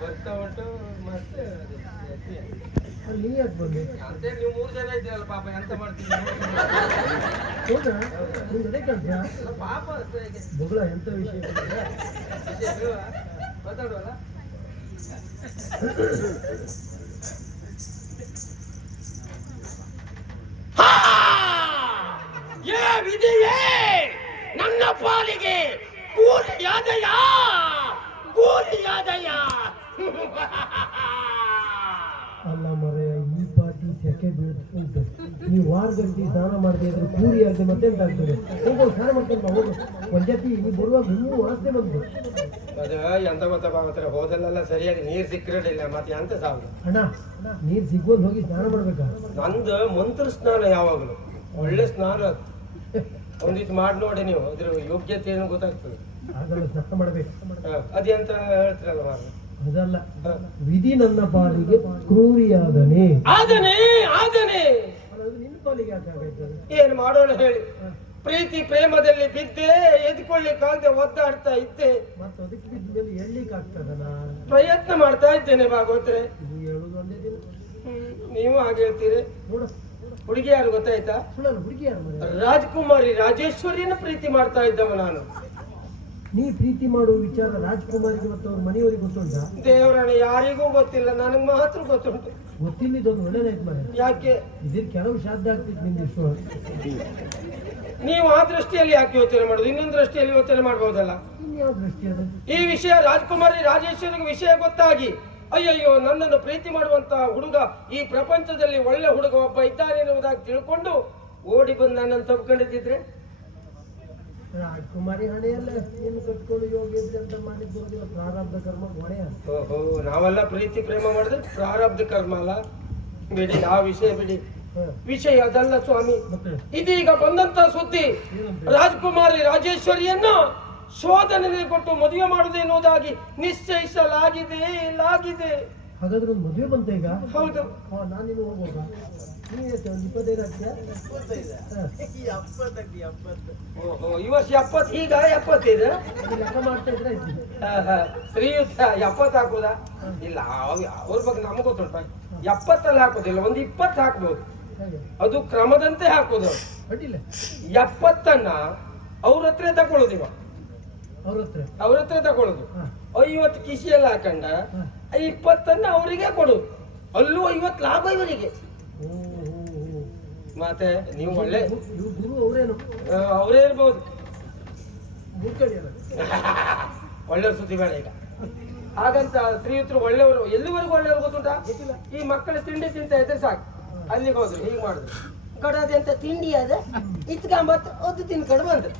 ಬರ್ತಾ ಉಂಟು ಮತ್ತೆ ನೀ ಯಾಕೆ ಬಂದೆ? ಅಂತೇಳಿ ನೀವು ಮೂರು ಜನ ಇದ್ದೀರಲ್ಲ ಪಾಪ ಎಂತ ಹೌದಾ? ನಿನ್ ಪಾಪ. ಎಂತ ವಿಷಯ? ಮಾತಾಡುವಲ್ಲ? ಏ ವಿಧಿಯೇ! ನನ್ನ ಪಾಲಿಗೆ ಕೂಲಿಯಾದಯ ಅಲ್ಲ ಮರೆಯ ಈ ಪಾಟಿ ಬೀಳುತ್ತೆ ನೀವು ವಾರ ಗಂಟೆ ಸ್ನಾನ ಮಾಡದೆ ಇದ್ರೆ ಕೂರಿ ಆಗದೆ ಮತ್ತೆ ಅಂತ ಆಗ್ತದೆ? ಹೋಗೋ ಸ್ನಾನ ಮಾಡ್ಕೊಂಡು ಬಾ, ಹೋಗು. ಒಂದ್ಸತಿ ನೀವು ಬರುವಾಗ ಇನ್ನೂ ವಾಸನೆ ಬಂತು. ಅದು ಎಂತ ಹೋದಲ್ಲೆಲ್ಲ ಸರಿಯಾಗಿ ನೀರು ಸಿಕ್ಕಿರಲಿಲ್ಲ ಮತ್ತೆ ಎಂತ ಸಾವು ಅಣ್ಣ ನೀರು ಹೋಗಿ ಸ್ನಾನ ಮಾಡ್ಬೇಕ? ನಂದು ಮಂತ್ರ ಸ್ನಾನ ಯಾವಾಗಲೂ. ಒಳ್ಳೆ ಸ್ನಾನ. ಅದು ಇದು ಮಾಡಿ ನೋಡಿ ನೀವು ಅದ್ರ ಯೋಗ್ಯತೆ ಏನು ಗೊತ್ತಾಗ್ತದೆ? ಆಗಲ್ಲ ಸ್ನಾನ ಮಾಡ್ಬೇಕು. ಅದೇ ಅಂತ ಹೇಳ್ತಿರಲ್ಲ ಮಾರ್ರೆ. ಅದಲ್ಲ ವಿಧಿ ನನ್ನ ಪಾಲಿಗೆ ಕ್ರೂರಿಯಾದನೆ. ಆದನೆ ಆದನೆ. ನಿನ್ನ ಪಾಲಿಗೆ ಏನು ಮಾಡೋಣ ಹೇಳಿ. ಪ್ರೀತಿ ಪ್ರೇಮದಲ್ಲಿ ಬಿದ್ದೆ ಎದ್ಕೊಳ್ಳಿಕ್ಕಾಗದೆ ಒದ್ದಾಡ್ತಾ ಇದ್ದೆ. ಮತ್ತೆ ಅದಕ್ಕೆ ಬಿದ್ದ ಮೇಲೆ ಎಳ್ಲಿಕ್ಕೆ ಆಗ್ತದನ ಪ್ರಯತ್ನ ಮಾಡ್ತಾ ಇದ್ದೇನೆ ಭಾಗವತ್ರೆ. ಇದು ಹೇಳುದು ಒಂದೇ ದಿನ. ನೀವು ಹಾಗೆ ಹೇಳ್ತೀರಿ. ಹುಡುಗಿಯಾರು ಹುಡುಗಿ ಯಾರು ಗೊತ್ತಾಯ್ತಾ ಹುಡುಗಿ ಯಾರು ರಾಜ್ಕುಮಾರಿ ರಾಜೇಶ್ವರಿಯನ್ನ ಪ್ರೀತಿ ಮಾಡ್ತಾ ಇದ್ದವ ನಾನು. ನೀ ಪ್ರೀತಿ ಮಾಡುವ ವಿಚಾರ ರಾಜ್ಕುಮಾರಿಗೆ ಮತ್ತು ಅವ್ರ ಮನೆಯವರಿಗೆ ಗೊತ್ತುಂಟಾ? ದೇವರಣ್ಣ ಯಾರಿಗೂ ಗೊತ್ತಿಲ್ಲ ನನಗೆ ಮಾತ್ರ ಗೊತ್ತುಂಟು. ಗೊತ್ತಿಲ್ಲದೊಂದು ಒಳ್ಳೆದಾಯ್ತು ಮನೆ ಯಾಕೆ? ಇದ್ರ ಕೆಲವು ಶ್ರಾದ್ದ ಆಗ್ತಿತ್ತು ನಿಮ್ಗೆ ಇಷ್ಟು ನೀವು ಆ ದೃಷ್ಟಿಯಲ್ಲಿ ಯಾಕೆ ಯೋಚನೆ ಮಾಡುದು? ಇನ್ನೊಂದು ದೃಷ್ಟಿಯಲ್ಲಿ ಯೋಚನೆ ಮಾಡಬಹುದಲ್ಲ ಇನ್ಯಾವ ದೃಷ್ಟಿ ಅದು ಈ ವಿಷಯ ರಾಜ್ಕುಮಾರಿ ರಾಜೇಶ್ವರಿಗೆ ವಿಷಯ ಗೊತ್ತಾಗಿ ಅಯ್ಯಯ್ಯೋ ನನ್ನನ್ನು ಪ್ರೀತಿ ಮಾಡುವಂತ ಹುಡುಗ ಈ ಪ್ರಪಂಚದಲ್ಲಿ ಒಳ್ಳೆ ಹುಡುಗ ಒಬ್ಬ ಇದ್ದಾನೆ ಎನ್ನುವುದಾಗಿ ತಿಳ್ಕೊಂಡು ಓಡಿ ಬಂದು ನನ್ನನ್ನು ತಪ್ಕೊಂಡಿದ್ದಿದ್ರೆ ರಾಜ್ಕುಮಾರಿ ಹಣೆಯಲ್ಲೇ ಏನು ಕಟ್ಕೊಂಡು ಯೋಗ ಇದ್ರೆ ಅಂತ ಮಾಡಿದ್ದು ಪ್ರಾರಬ್ಧ ಕರ್ಮ ಹೊಣೆ ಓಹೋ ನಾವೆಲ್ಲ ಪ್ರೀತಿ ಪ್ರೇಮ ಮಾಡಿದ್ರೆ ಪ್ರಾರಬ್ಧ ಕರ್ಮ ಅಲ್ಲ. ಬಿಡಿ ಆ ವಿಷಯ ಬಿಡಿ. ವಿಷಯ ಅದಲ್ಲ ಸ್ವಾಮಿ. ಇದೀಗ ಬಂದಂತ ಸುದ್ದಿ? ರಾಜ್ಕುಮಾರಿ ರಾಜೇಶ್ವರಿಯನ್ನ ಶೋಧನೆಗೆ ಕೊಟ್ಟು ಮದುವೆ ಮಾಡುದು ಎನ್ನುವುದಾಗಿ ನಿಶ್ಚಯಿಸಲಾಗಿದೆ ಇಲ್ಲಾಗಿದೆ. ಹಾಗಾದ್ರೆ ಮದುವೆ ಬಂತ ಈಗ? ಹೌದು. ನೀನು ಹೋಗುವಾಗ? ಈ ವರ್ಷ ಎಪ್ಪತ್ತು ಈಗ ಎಪ್ಪತ್ತೈದು? ಶ್ರೀಯುತ ಎಪ್ಪತ್ತು ಹಾಕೋದ? ಇಲ್ಲ ಅವ್- ಅವ್ರ ಬಗ್ಗೆ ನಮಗೆ ಗೊತ್ತುಂಟ. ಎಪ್ಪತ್ತಲ್ಲಿ ಹಾಕೋದಿಲ್ಲ ಒಂದು ಇಪ್ಪತ್ತು ಹಾಕ್ಬೋದು. ಅದು ಕ್ರಮದಂತೆ ಹಾಕೋದು. ಎಪ್ಪತ್ತನ್ನ ಅವ್ರ ಹತ್ರ ತಗೊಳ್ಳೋದು ಅವ್ರ ಹತ್ರ. ಅವ್ರ ಹತ್ರ ತಕೊಳ್ಳೋದು ಹಾ. ಐವತ್ತು ಕಿಸಿಯಲ್ಲಿ ಹಾಕಂಡ? ಇಪ್ಪತ್ತನ್ನ ಅವರಿಗೆ ಕೊಡು. ಅಲ್ಲೂ ಐವತ್ತು ಲಾಭ ಇವರಿಗೆ. ಮತ್ತೆ ನೀವು ಒಳ್ಳೆ ಗುರು ಅವರೇನು? ಅವರೇ ಇರ್ಬೋದು. ಒಳ್ಳೆ ಸುದ್ದಿ ಬೇಡ ಈಗ. ಹಾಗಂತ ಶ್ರೀಯುತರು ಒಳ್ಳೆಯವರು ಎಲ್ಲಿವರೆಗೂ ಒಳ್ಳೆಯವರು ಗೊತ್ತುಂಟಾ? ಈ ಮಕ್ಕಳ ತಿಂಡಿ ತಿಂತ ಇದ್ರೆ ಸಾಕು. ಅಲ್ಲಿಗೆ ಹೋದ್ರು ಹೀಗೆ ಮಾಡಿದ್ರು. ಕಡದೆ ಅಂತ ತಿಂಡಿ ಅದ ಇತ್ಕೊಂಬತ್ತು ಒದ್ದು ತಿನ್ಕೊಂಡು ಬಂದ್ರು.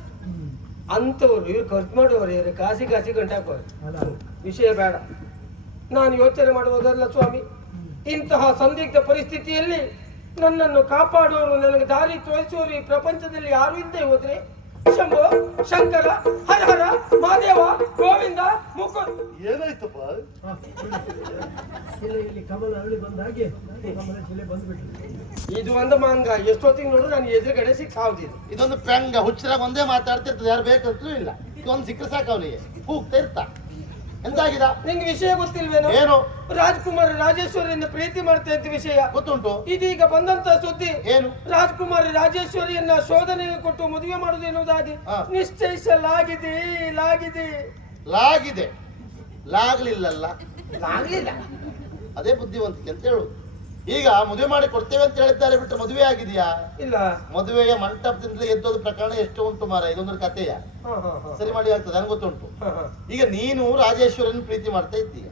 ಅಂಥವ್ರು ಇವ್ರು ಖರ್ಚು ಮಾಡುವವರು ಇವರು ಕಾಸಿ ಕಾಸಿ ಗಂಟೆ ಹಾಕೋರು ವಿಷಯ ಬೇಡ. ನಾನು ಯೋಚನೆ ಮಾಡುವುದಲ್ಲ ಸ್ವಾಮಿ ಇಂತಹ ಸಂದಿಗ್ಧ ಪರಿಸ್ಥಿತಿಯಲ್ಲಿ ನನ್ನನ್ನು ಕಾಪಾಡುವವರು ನನಗೆ ದಾರಿ ತೋರಿಸುವರು ಈ ಪ್ರಪಂಚದಲ್ಲಿ ಯಾರು ಇಲ್ಲದೆ ಹೋದ್ರೆ? ಶಂಭು ಶಂಕರ ಹರ ಹರ ಮಹಾದೇವ ಗೋವಿಂದ ಮುಕು ಏನಾಯ್ತಪ್ಪ? ಇಲ್ಲಿ ಕಮಲ ಅರಳಿ ಬಂದ ಹಾಗೆ ಕಮಲ ಶಿಲೆ ಬಂದ್ಬಿಟ್ಟು ಇದು ಒಂದು ಮಂಗ. ಎಷ್ಟೊತ್ತಿಗೆ ನೋಡಿದ್ರೆ ನಾನು ಎದುರುಗಡೆ ಸಾವ್ದಿದ್ದು ಇದೊಂದು ಪ್ಯಾಂಗ ಹುಚ್ಚರಾಗ ಒಂದೇ ಮಾತಾಡ್ತಿರ್ತದೆ. ಯಾರು ಬೇಕಂತೂ ಇಲ್ಲ. ಇದೊಂದು ಸಿಕ್ಕರೆ ಸಾಕು ಅವನಿಗೆ ಹೋಗ್ತಾ ಇರ್ತಾ. ಎಂತಾಗಿದ? ನಿಂಗೆ ವಿಷಯ ಗೊತ್ತಿಲ್ವೇನು? ಏನು? ರಾಜ್ಕುಮಾರ್ ರಾಜೇಶ್ವರಿಯಿಂದ ಪ್ರೀತಿ ಮಾಡ್ತಾ ಅಂತ ವಿಷಯ. ಗೊತ್ತುಂಟು. ಇದೀಗ ಬಂದಂತ ಸುದ್ದಿ. ಏನು? ರಾಜ್ಕುಮಾರ್ ರಾಜೇಶ್ವರಿಯನ್ನ ಶೋಧನೆಗೆ ಕೊಟ್ಟು ಮದುವೆ ಮಾಡುದು ಎನ್ನುವುದಾಗಿ. ಹಾ. ನಿಶ್ಚಯಿಸಲಾಗಿದೆ ಲಾಗಿದೆ. ಲಾಗಿದೆ. ಲಾಗ್ಲಿಲ್ಲಲ್ಲ. ಲಾಗ್ಲಿಲ್ಲ. ಅದೇ ಬುದ್ಧಿವಂತಿಕೆ ಅಂತ ಹೇಳು ಈಗ ಮದುವೆ ಮಾಡಿ ಕೊಡ್ತೇವೆ ಅಂತ ಹೇಳಿದ್ದಾರೆ ಬಿಟ್ಟು ಮದುವೆ ಆಗಿದೆಯಾ? ಇಲ್ಲ. ಮದುವೆಯ ಮಂಟಪದಿಂದ ಎದ್ದೋದ ಪ್ರಕರಣ ಎಷ್ಟು ಉಂಟು ಮಾರ ಇದೊಂದು ಕಥೆಯ. ಸರಿ ಮಾಡಿ ಆಗ್ತದೆ ನನಗೆ ಗೊತ್ತುಂಟು. ಈಗ ನೀನು ರಾಜೇಶ್ವರನ್ ಪ್ರೀತಿ ಮಾಡ್ತಾ ಇದ್ದೀಯ.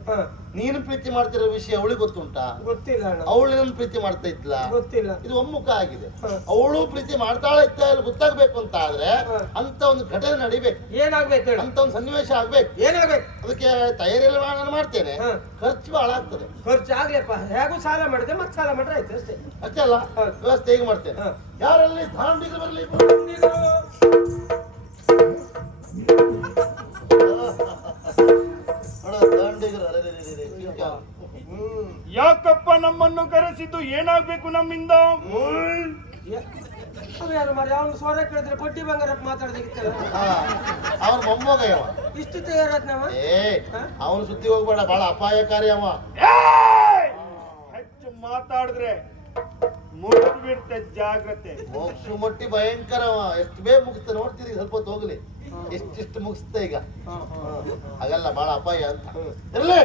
ನೀನು ಪ್ರೀತಿ ಮಾಡ್ತಿರೋ ವಿಷಯ ಅವಳಿಗೆ ಗೊತ್ತುಂಟಾ? ಗೊತ್ತಿಲ್ಲ ಅಣ್ಣ. ಅವಳು ಪ್ರೀತಿ ಮಾಡ್ತಾ ಇದ್ಲ? ಗೊತ್ತಿಲ್ಲ. ಇದು ಒಮ್ಮುಖ ಆಗಿದೆ. ಅವಳು ಪ್ರೀತಿ ಮಾಡ್ತಾಳ ಇತ್ತ ಗೊತ್ತಾಗ್ಬೇಕು ಅಂತ ಆದ್ರೆ. ಅಂತ ಒಂದು ಘಟನೆ ನಡಿಬೇಕು. ಏನಾಗ್ಬೇಕು ಅಂತ ಒಂದು ಸನ್ನಿವೇಶ ಆಗ್ಬೇಕು. ಏನಾಗ್ಬೇಕು? ಅದಕ್ಕೆ ತಯಾರಿಯಲ್ಲಿ ನಾನು ಮಾಡ್ತೇನೆ. ಖರ್ಚು ಬಹಳ ಆಗ್ತದೆ. ಖರ್ಚು ಆಗ್ಲಪ್ಪ ಹೇಗೂ ಸಾಲ ಮಾಡಿದೆ ಮತ್ತೆ ಸಾಲ ಮಾಡ್ರೆ ಆಯ್ತು ಅಷ್ಟೇ. ಅಷ್ಟೇ ಅಲ್ಲ. ವ್ಯವಸ್ಥೆ ಹೇಗೆ ಮಾಡ್ತೇನೆ. ಯಾರಲ್ಲಿ ಬರಲಿ ಯಾಕಪ್ಪ ನಮ್ಮನ್ನು ಕರೆಸಿದ್ದು ಏನಾಗ್ಬೇಕು ನಮ್ಮಿಂದ? ಯಾರು ಮಾರ್ರೆ? ಅವನು ಸ್ವರ ಕೇಳಿದ್ರೆ ಬಡ್ಡಿ ಬಂಗಾರಪ್ಪ ಮಾತಾಡ್ದಿತ್ತಲ್ಲ ಹಾ, ಅವನ ಮೊಮ್ಮಗ ಯಾವ ಇಷ್ಟು ತಯಾರಾದ್ನವ ಏ ಅವನು ಸುದ್ದಿ ಹೋಗ್ಬೇಡ ಬಹಳ ಅಪಾಯಕಾರಿ ಅವ! ಹೆಚ್ಚು ಮಾತಾಡಿದ್ರೆ ಮುರಿದು ಬಿಡ್ತೆ ಜಾಗ್ರತೆ. ಮೋಕ್ಷ ಮಟ್ಟಿ ಭಯಂಕರ ಅವ. ಎಷ್ಟು ಬೇಗ ಮುಗಿತ ನೋಡ್ತೀರಿ ಸ್ವಲ್ಪ ಹೊತ್ತು ಹೋಗ್ಲಿ. ಎಷ್ಟಿಷ್ಟು ಮುಗಿಸ್ತೆ ಈಗ? ಅದೆಲ್ಲ ಬಹಳ ಅಪಾಯ ಅಂತ. ಇರ್ಲಿ.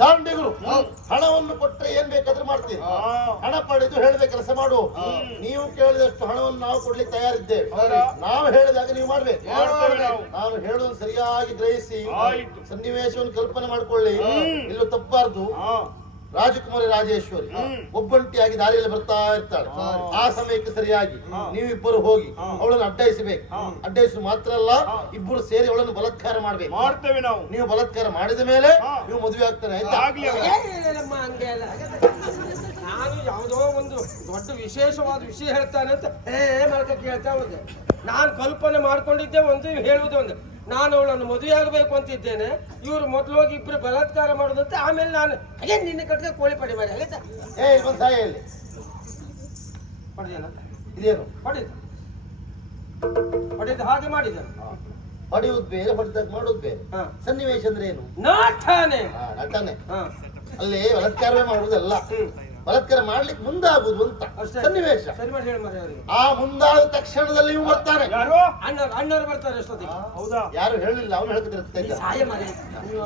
ದಾಂಡಿಗರು ಹಣವನ್ನು ಕೊಟ್ರೆ ಏನ್ ಬೇಕಾದ್ರೂ ಮಾಡ್ತೀನಿ ಹಣ ಪಡೆದು ಹೇಳಿದ ಕೆಲಸ ಮಾಡು. ನೀವು ಕೇಳಿದಷ್ಟು ಹಣವನ್ನು ನಾವು ಕೊಡ್ಲಿಕ್ಕೆ ತಯಾರಿದ್ದೇವೆ? ನಾವು ಹೇಳಿದಾಗ ನೀವು ಮಾಡ್ಬೇಕು. ನಾವು. ನಾನು ಹೇಳೋದು ಸರಿಯಾಗಿ ಗ್ರಹಿಸಿ. ಸನ್ನಿವೇಶವನ್ನು ಕಲ್ಪನೆ ಮಾಡ್ಕೊಳ್ಳಿ. ಇಲ್ಲೂ ತಪ್ಪಬಾರ್ದು ರಾಜಕುಮಾರಿ ರಾಜೇಶ್ವರಿ. ಒಬ್ಬಂಟಿಯಾಗಿ ದಾರಿಯಲ್ಲಿ ಬರ್ತಾ ಇರ್ತಾಳೆ. ಆ ಸಮಯಕ್ಕೆ ಸರಿಯಾಗಿ ನೀವಿಬ್ಬರು ಹೋಗಿ ಅವಳನ್ನು ಅಡ್ಡಾಯಿಸಬೇಕು. ಅಡ್ಡಾಯಿಸಿ ಮಾತ್ರ ಅಲ್ಲ ಇಬ್ಬರು ಸೇರಿ ಅವಳನ್ನು ಬಲತ್ಕಾರ ಮಾಡ್ಬೇಕು. ಮಾಡ್ತೇವೆ ನಾವು. ನೀವು ಬಲತ್ಕಾರ ಮಾಡಿದ ಮೇಲೆ ನೀವು ಮದುವೆ ಆಗ್ತಾನೆ ಆಯ್ತಾ? ಏನಿಲ್ಲಮ್ಮ ಹಂಗೆ ಅಲ್ಲ ನಾನು ಯಾವುದೋ ಒಂದು ದೊಡ್ಡ ವಿಶೇಷವಾದ ವಿಷಯ ಹೇಳ್ತಾನೆ ಅಂತ ಹೇ ಮಾಡ್ಕ ಕೇಳ್ತಾ ಹೋದೆ. ನಾನು ಕಲ್ಪನೆ ಮಾಡ್ಕೊಂಡಿದ್ದೆ ಒಂದು ಹೇಳುವುದು ಒಂದು. ನಾನು ಅವಳನ್ನು ಮದುವೆ ಆಗಬೇಕು ಅಂತಿದ್ದೇನೆ. ಇವರು ಮೊದಲು ಹೋಗಿ ಇಬ್ಬರು ಬಲಾತ್ಕಾರ ಮಾಡೋದಂತೆ ಆಮೇಲೆ ನಾನು ಹಾಗೆ ನಿನ್ನೆ ಕಟ್ಟಿಗೆ ಕೋಳಿ ಪಡಿ ಮಾಡಿ ಆಯ್ತಾ? ಏ ಇಲ್ಲಿ ಬಂದು ಸಾಯ ಇಲ್ಲಿ. ಪಡೆಯಲ್ಲ ಇದೇನು? ಪಡೆದ. ಪಡೆದ ಹಾಗೆ ಮಾಡಿದ. ಹೊಡೆಯುವುದು ಬೇರೆ ಹೊಡೆದಾಗ ಮಾಡೋದು ಬೇರೆ. ಸನ್ನಿವೇಶ ಅಂದ್ರೆ ಏನು? ನಾಟಾನೆ ಅಲ್ಲಿ ಬಲಾತ್ಕಾರವೇ ಮಾಡುವುದಲ್ಲ. ಬಲಾತ್ಕಾರ ಮಾಡ್ಲಿಕ್ಕೆ ಮುಂದಾಗುದು ಅಂತ ಅಷ್ಟೇ. ಸನ್ನಿವೇಶ. ಸರಿ ಮಾಡಿ ಹೇಳಿ ಮರಿ ಆ ಮುಂದಾದ ತಕ್ಷಣದಲ್ಲಿ ಇವು ಬರ್ತಾರೆ. ಅಣ್ಣವ್ರು ಬರ್ತಾರೆ ಯಾರು ಹೇಳಿಲ್ಲ ಅವನು ಹೇಳ್ತಿರ್ತಾ ಈ ಇದ್ದ ಸಹಾಯ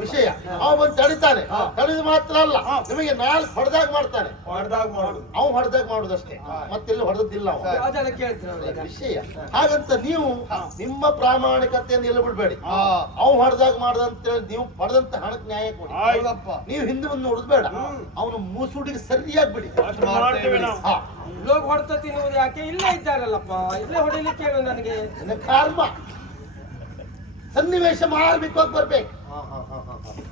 ವಿಷಯ. ಅವ ಬಂದು ತಡಿತಾನೆ ತಡಿದು ಮಾತ್ರ ಅಲ್ಲ. ನಿಮಗೆ ನಾಲ್ಕು ಹೊಡೆದಾಗ ಮಾಡ್ತಾನೆ. ಹೊಡೆದಾಗ ಮಾಡುದು. ಅವ್ ಹೊಡೆದಾಗ ಮಾಡುದಷ್ಟೇ. ಮತ್ತೆಲ್ಲ ಹೊಡೆದಿಲ್ಲ. ವಿಷಯ. ಹಾಗಂತ ನೀವು ನಿಮ್ಮ ಪ್ರಾಮಾಣಿಕತೆಯನ್ನು ಎಲ್ಲ ಬಿಡ್ಬೇಡಿ ಅವ್ ಹೊಡೆದಾಗ ಮಾಡ್ದಂತೇಳಿ ನೀವು ಪಡೆದಂತ ಹಣಕ್ಕೆ ನ್ಯಾಯ ಕೊಡಿ. ನೀವು ಹಿಂದೆ ನೋಡುದು ಬೇಡ. ಅವನು ಮೂಸುಡಿಗೆ ಸರಿಯಾಗಿ ಬಿಡಿ ಅಷ್ಟು ಮಾಡ್ತೇವೆ ನಾವು. ಹಾ. ಲೋಕ ಹೊಡೆತ ತಿನ್ನುವುದು ಯಾಕೆ? ಇಲ್ಲೇ ಇದ್ದಾರಲ್ಲಪ್ಪ. ಇಲ್ಲೇ ಹೊಡಿಲಿಕ್ಕೆ ಹೇಳು ನನಗೆ. ನಿನ್ನ ಕರ್ಮ. ಸನ್ನಿವೇಶ ಮಾಡ್ಬೇಕು ಅಂತ ಬರ್ಬೇಕು.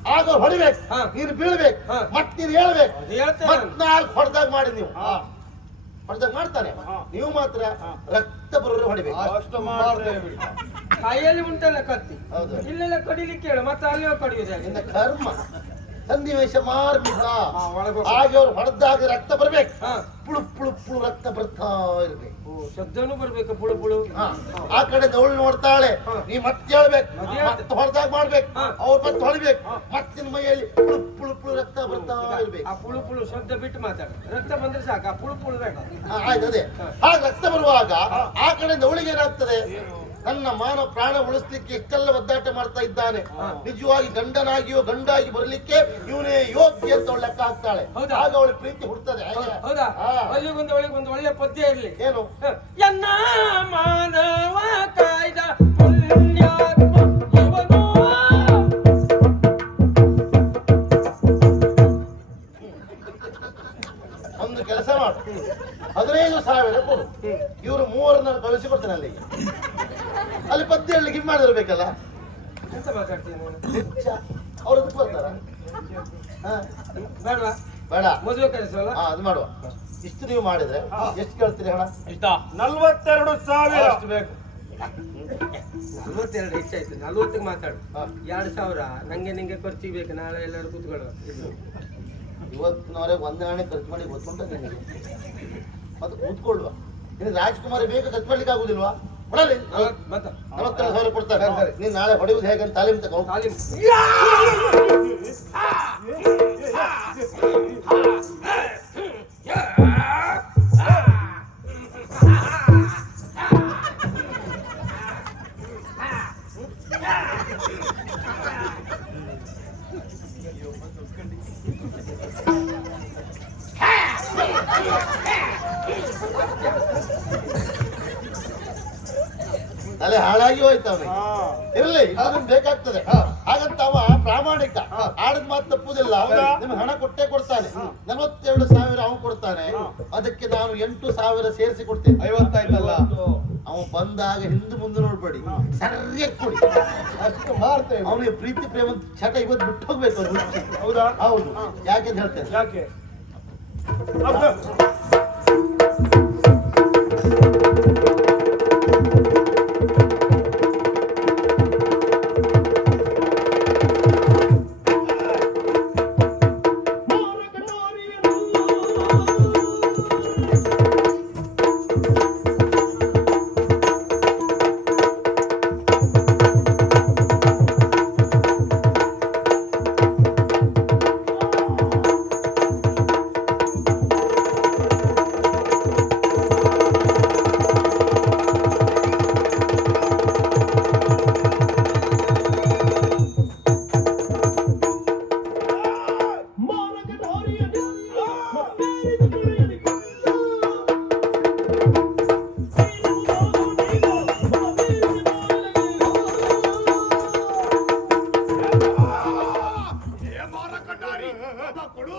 ಆಗ ಹೊಡಿಬೇಕು. ಹಾ. ನೀನು ಬೀಳ್ಬೇಕು. ಹಾ. ಮತ್ ನೀನು ಹೇಳ್ಬೇಕು. ಮತ್. ನಾಲ್ಕು ಹೊಡೆದಾಗ ಮಾಡಿ ನೀವು. ಹೊಡೆದಾಗ ಮಾಡ್ತಾನೆ. ನೀವು ಮಾತ್ರ ರಕ್ತ ಬರೋರು ಹೊಡಿಬೇಕು. ಅಷ್ಟು ಮಾಡ್ತೇವೆ. ಕೈಯಲ್ಲಿ ಉಂಟಲ್ಲ ಕತ್ತಿ. ಹೌದು. ಇಲ್ಲೆಲ್ಲ ಕಡಿಲಿಕ್ಕೆ ಹೇಳು. ಮತ್ತೆ ಅಲ್ಲಿ ಕಡಿಯುವುದು ನಿನ್ನ ಕರ್ಮ. ಸನ್ನಿವೇಶ ಮಾರ್ಮಿಕ. ಹೋಗು. ಅವ್ರು ಹೊಡೆದಾಗ ರಕ್ತ ಬರ್ಬೇಕು. ಪುಳು ಪುಳು ಪುಳು ರಕ್ತ ಬರ್ತಾ ಇರ್ಬೇಕು. ಶಬ್ದನೂ ಬರ್ಬೇಕು ಪುಳು ಪುಳು. ಆ ಕಡೆ ದೌಳು ನೋಡ್ತಾಳೆ. ನೀ ಮತ್ತೆ ಹೇಳ್ಬೇಕು. ಮತ್ತೆ ಹೊಡೆದಾಗ ಮಾಡ್ಬೇಕು. ಅವ್ರು ಮತ್ತೆ ಹೊಡಿಬೇಕು. ಮತ್ತಿನ ಮೈಯಲ್ಲಿ ಪುಳು ಪುಳು ಪುಳು ರಕ್ತ ಬರ್ತಾ ಇರ್ಬೇಕು. ಆ ಪುಳು ಪುಳು ಶಬ್ದ ಬಿಟ್ಟು ಮಾತಾಡ. ರಕ್ತ ಬಂದ್ರೆ ಸಾಕು. ಆ ಪುಳು ಪುಳು ಬೇಡ. ಆಯ್ತದೆ ಹಾಗೆ ರಕ್ತ ಬರುವಾಗ ಆ ಕಡೆ ದೌಳಿಗೆ ಏನಾಗ್ತದೆ? ನನ್ನ ಮಾನ ಪ್ರಾಣ ಉಳಿಸ್ಲಿಕ್ಕೆ ಇಷ್ಟೆಲ್ಲ ಒದ್ದಾಟ ಮಾಡ್ತಾ ಇದ್ದಾನೆ. ನಿಜವಾಗಿ ಗಂಡನಾಗಿಯೋ ಗಂಡಾಗಿ ಬರಲಿಕ್ಕೆ ಇವನೇ ಯೋಗ್ಯ ಅಂತ ಅವಳು ಲೆಕ್ಕ ಹಾಕ್ತಾಳೆ? ಆಗ ಅವಳು ಪ್ರೀತಿ ಹುಡ್ತದೆ. ಹೌದಾ? ಒಂದು ಪದ್ಯ ಇರಲಿ. ಏನು? ಎನ್ನ ಮಾನವ ಕಾಯ್ದ ಪುಣ್ಯಾತ್ಮ ಅದು ಮಾಡುವ ಇಷ್ಟು ನೀವು ಮಾಡಿದ್ರೆ ಎಷ್ಟು ಕೇಳ್ತೀರಿ ಹಣ ನಲ್ವತ್ತೆರಡು ಸಾವಿರ ಅಷ್ಟು ಬೇಕು ನಲ್ವತ್ತೆರಡು ಹೆಚ್ಚಾಯ್ತು ನಲ್ವತ್ತಿಗೆ ಮಾತಾಡು. ಎರಡು ಸಾವಿರ ನಂಗೆ ನಿಂಗೆ ಖರ್ಚಿಗೆ ಬೇಕು ನಾಳೆ ಎಲ್ಲರೂ ಕೂತ್ಕೊಳ್ಳುವ. ಇವತ್ತಿನವರೆಗೆ ಒಂದೇ ಹಣೆ ಖರ್ಚು ಮಾಡಿ ಗೊತ್ತುಂಟ ನಿನಗೆ ಅದು ಕೂತ್ಕೊಳ್ಳುವ ಇನ್ನು ರಾಜ್ಕುಮಾರಿ ಬೇಗ ಖರ್ಚು ಮಾಡ್ಲಿಕ್ಕೆ ಆಗುದಿಲ್ವಾ ಹೊಡಲಿ ನಲವತ್ತು ಮತ್ತ ನಲವತ್ತೆರಡು ಸಾವಿರ ಕೊಡ್ತಾರೆ ನೀನ್ ನಾಳೆ ಹೊಡೆಯುವುದು ಹೇಗೆ ತಾಲೀಮ್ ತಗೋ ತಾಲೀಮ್ ತಲೆ ಹಾಳಾಗಿ ಹೋಯ್ತು ಅವನಿಗೆ ಹಾ. ಇರ್ಲಿ ಅದನ್ನ ಬೇಕಾಗ್ತದೆ. ಹಾಗಂತ ಅವ ಪ್ರಾಮಾಣಿಕ. ಆಡದ್ ಮಾತು ತಪ್ಪುದಿಲ್ಲ? ನಿಮ್ಗೆ ಹಣ ಕೊಟ್ಟೆ ಕೊಡ್ತಾನೆ. ನಲವತ್ತೆರಡು ಸಾವಿರ ಅವನು ಕೊಡ್ತಾನೆ. ಅದಕ್ಕೆ ನಾನು ಎಂಟು ಸಾವಿರ ಸೇರಿಸಿ ಕೊಡ್ತೇನೆ. ಐವತ್ತಾಯ್ತಲ್ಲ? ಅವ ಬಂದಾಗ ಹಿಂದೆ ಮುಂದೆ ನೋಡ್ಬೇಡಿ. ಸರಿಯಾಗಿ ಕೊಡಿ. ಅಷ್ಟು ಮಾಡ್ತೇವೆ. ಅವನಿಗೆ ಪ್ರೀತಿ ಪ್ರೇಮ ಚಟ ಇವತ್ತು ಬಿಟ್ಟು ಹೋಗ್ಬೇಕು. ಹೌದಾ? ಹೌದು. ಯಾಕೆಂತ ಹೇಳ್ತೇನೆ. ಯಾಕೆ? ಕೊಡು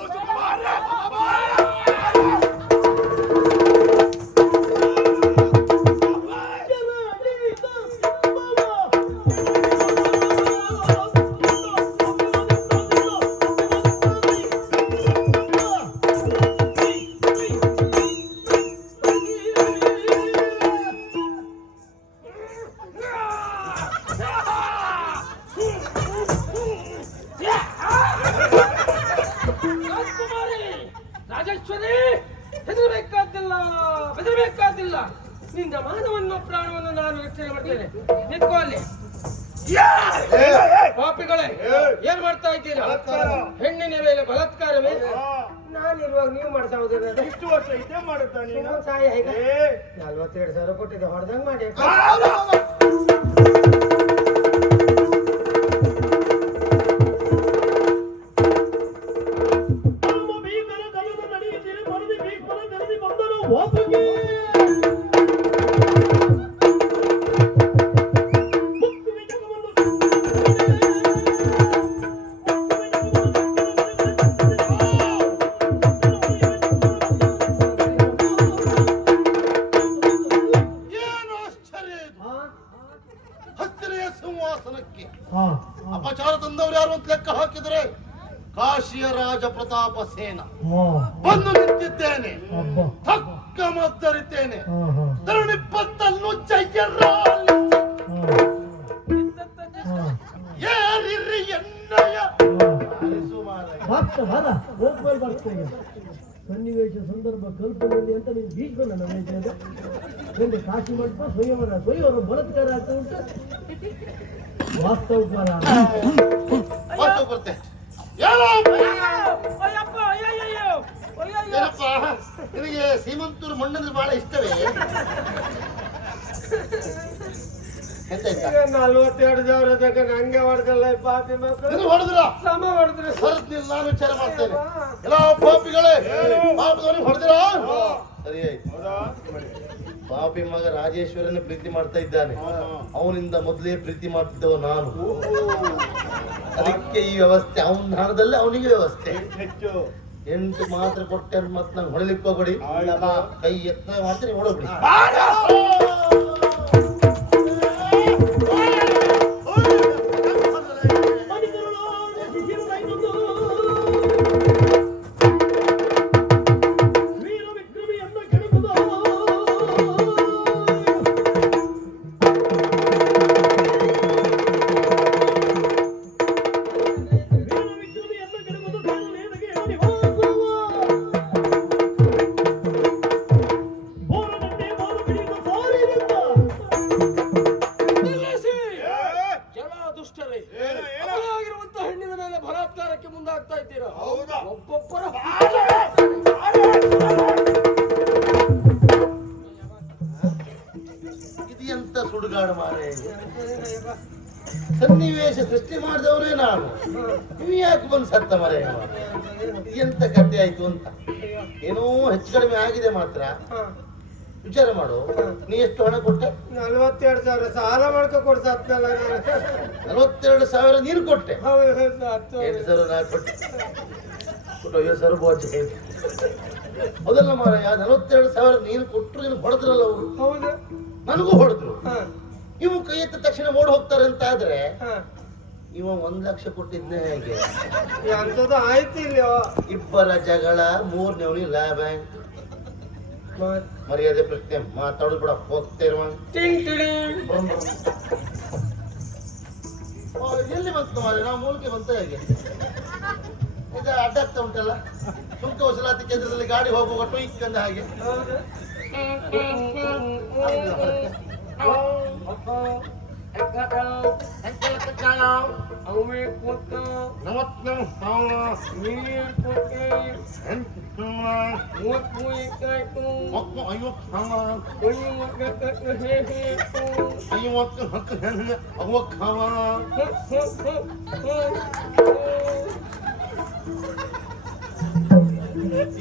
ಮಾಡುತ್ತಾ ನೀನು? ನಲ್ವತ್ತೆರಡು ಸಾವಿರ ಕೊಟ್ಟಿದ್ದೆ ಹೊಡೆದಂಗ್ ಮಾಡಿ. ಅಪಚಾರ ತಂದವರು ಯಾರು ಅಂತ ಲೆಕ್ಕ ಹಾಕಿದ್ರೆ ಕಾಶಿಯ ರಾಜ ಪ್ರತಾಪ ಸೇನ ಬಂದು ನಿಂತಿದ್ದೇನೆ. ತಕ್ಕ ತರುಣಿಪ್ಪತ್ತನ್ನು ಜಯರ ಹಾ. ಏರಿರಿ ಬರ್ತೇನೆ ಸನ್ನಿವೇಶ ಸಂದರ್ಭ ಕಲ್ಪನೆಯಲ್ಲಿ ಅಂತ ನೀವು ಬೀಜ್ಬಲ್ಲ ನಮಗೆ ಕಾಶಿ ಮಠ ಸ್ವಯಂವರ ಸ್ವಯಂವರ ಬಲತ್ಕಾರ ಆಗ್ತಾ ಉಂಟು. ವಾಸ್ತವಕಾರ ಮಾತು ಬರ್ತೆ ಏನೋ ಅಯ್ಯಪ್ಪ ಅಯ್ಯಯ್ಯೋ ಏನಪ್ಪ ನಿನಗೆ ಸೀಮಂತೂರು ಮಣ್ಣಂದ್ರೆ ಬಹಳ ಇಷ್ಟವೇ ನಲ್ವತ್ತೆರಡು ಸಾವಿರ ತನಕ ನಂಗೆ ಹೊಡೆದಲ್ಲ ಪಾಪಿ ಮಕ್ಕಳು ಹೊಡೆದ್ರ ಸಮ ಹೊಡೆದ್ರೆ ಹೊರದಿಲ್ಲ ನಾನು ವಿಚಾರ ಮಾಡ್ತೇನೆ ಎಲ್ಲ ಪಾಪಿಗಳೇ ಪಾಪದವನಿಗೆ ಹೊಡೆದಿರ ಸರಿ ಆಯ್ತು ಪಾಪಿ ಮಗ ರಾಜೇಶ್ವರನ ಪ್ರೀತಿ ಮಾಡ್ತಾ ಇದ್ದಾನೆ. ಅವನಿಂದ ಮೊದಲೇ ಪ್ರೀತಿ ಮಾಡ್ತಿದ್ದವ ನಾನು. ಅದಕ್ಕೆ ಈ ವ್ಯವಸ್ಥೆ ಅವನ ಹಣದಲ್ಲೇ ಅವನಿಗೆ ವ್ಯವಸ್ಥೆ. ಹೆಚ್ಚು. ಎಂಟು ಮಾತ್ರ ಕೊಟ್ಟೆ ಮತ್ತೆ ನಂಗೆ ಹೊಡಲಿಕ್ಕೆ ಹೋಗ್ಬೇಡಿ. ಕೈ ಎತ್ತ ಮಾಡ್ತೀನಿ ಹೊಡೋಗ್ಬಿಡಿ ಸನ್ನಿವೇಶ ಸೃಷ್ಟಿ ಮಾಡಿದವರೇ ನಾನು. ನೀವು ಯಾಕೆ ಬಂದು ಸತ್ತ ಮರೆ ಎಂತ ಕತೆ ಆಯ್ತು ಅಂತ. ಏನೋ ಹೆಚ್ಚು ಕಡಿಮೆ ಆಗಿದೆ ಮಾತ್ರ. ವಿಚಾರ ಮಾಡು. ನೀ ಎಷ್ಟು ಹಣ ಕೊಟ್ಟೆ? ನಲ್ವತ್ತೆರಡು ಸಾವಿರ. ಸಾಲ ಮಾಡ್ಕೊ ಕೊಡ್ಸತ್ತಲ್ಲ ನಲ್ವತ್ತೆರಡು ಸಾವಿರ ನೀರು ಕೊಟ್ಟೆ. ಎಂಟು ಸಾವಿರ ನಾನು ಕೊಟ್ಟೆ. ಕೊಟ್ಟು ಐವತ್ತು ಸಾವಿರ ಬೋಚೆ ಮೊದಲ ಮಾರಾಯ ನಲವತ್ತೆರಡು ಸಾವಿರ ನೀರು ಕೊಟ್ಟರು ನೀನು ಹೊಡೆದ್ರಲ್ಲ ಅವರು. ನನಗೂ ಹೊಡೆದ್ರು. ಇವು ಕೈ ಎತ್ತ ತಕ್ಷಣ ಓಡ್ ಹೋಗ್ತಾರೆ ಅಂತ ಆದ್ರೆ ಇವ ಒಂದ್ ಲಕ್ಷ ಕೊಟ್ಟಿದ್ನೆ ಹೇಗೆ? ಎಂತದ್ದು ಆಯ್ತು ಇಲ್ಲೋ. ಇಬ್ಬರ ಜಗಳ ಮೂರನೇವನಿ ಲ್ಯಾಬ್ ಮರ್ಯಾದೆ ಪ್ರಶ್ನೆ ಮಾತಾಡೋದು ಬಿಡ ಹೋಗ್ತೇರುವ ಎಲ್ಲಿ ಬಂತು ಮಾರೆ ನಾವು ಮೂಲಕ್ಕೆ ಬಂತ ಹೇಗೆ? ಇದು ಅಡ್ಡ ಆಗ್ತಾ ಉಂಟಲ್ಲ? ಸುಂಕ ವಸೂಲಾತಿ ಕೇಂದ್ರದಲ್ಲಿ ಗಾಡಿ ಹೋಗುವಾಗ ಟುಯಿಕ್ ಅಂದ ಹಾಗೆ.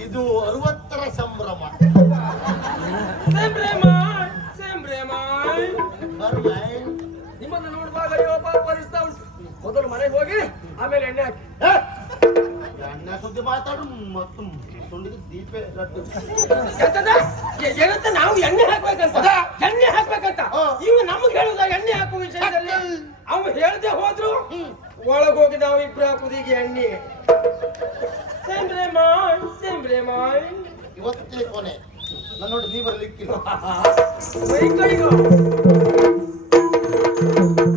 ಇದು ಅರವತ್ತರ ಸಂಭ್ರಮ ಸಂಭ್ರಮಾಯ್, ಸಂಭ್ರಮಾಯ್. ಕರ್ಮೈ. ನಿಮ್ಮನ್ನು ನೋಡುವಾಗ ಅಯ್ಯೋ ಪಾಪ ಅನಿಸ್ತಾ ಉಂಟು. ಮೊದಲು ಮನೆಗೆ ಹೋಗಿ ಆಮೇಲೆ ಎಣ್ಣೆ ಹಾಕಿ. ಎಣ್ಣೆ ಸುದ್ದಿ ಮಾತಾಡು ಮತ್ತು ಸುಂಡಿಗೆ ದೀಪೆ ಏನಂತ ನಾವು ಎಣ್ಣೆ ಹಾಕ್ಬೇಕಂತ. ಎಣ್ಣೆ ಹಾಕ್ಬೇಕಂತ. ಇವ ನಮ್ಗೆ ಹೇಳುದ ಎಣ್ಣೆ ಹಾಕುವ ವಿಷಯದಲ್ಲಿ. ಅವ್ ಹೇಳ್ದೆ ಹೋದ್ರು ಒಳಗೋಗಿ ನಾವು ಇಬ್ರು ಹಾಕುದು ಈಗ ಎಣ್ಣೆ. ಸೇಮ್ರೆ ಮಾಯ್ ಸೇಮ್ರೆ ಮಾಯ್ ಇವತ್ತೇ ಕೊನೆ. ನನ್ನ ನೋಡಿ ನೀ ಬರ್ಲಿಕ್ಕಿಲ್ಲ.